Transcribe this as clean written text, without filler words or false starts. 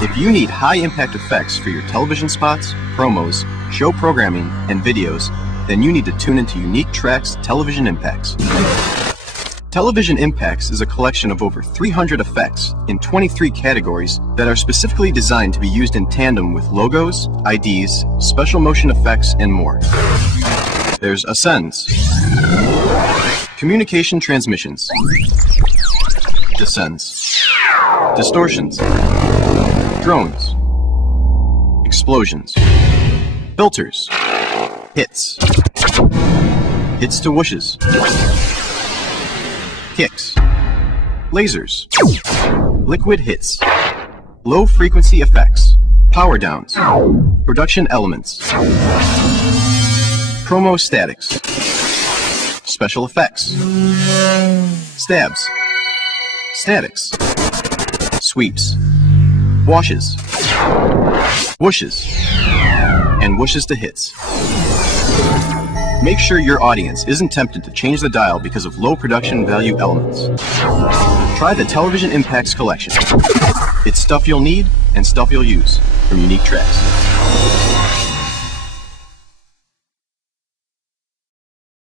If you need high-impact effects for your television spots, promos, show programming, and videos, then you need to tune into UniqueTracks Television Impacts. Television Impacts is a collection of over 300 effects in 23 categories that are specifically designed to be used in tandem with logos, IDs, special motion effects, and more. There's ascends, communication transmissions, descends, distortions, drones, explosions, filters, hits to whooshes, kicks, lasers, liquid hits, low frequency effects, power downs, production elements, promo statics, special effects, stabs, statics, sweeps, washes, whooshes, and whooshes to hits. Make sure your audience isn't tempted to change the dial because of low production value elements. Try the Television Impacts collection. It's stuff you'll need and stuff you'll use from UniqueTracks.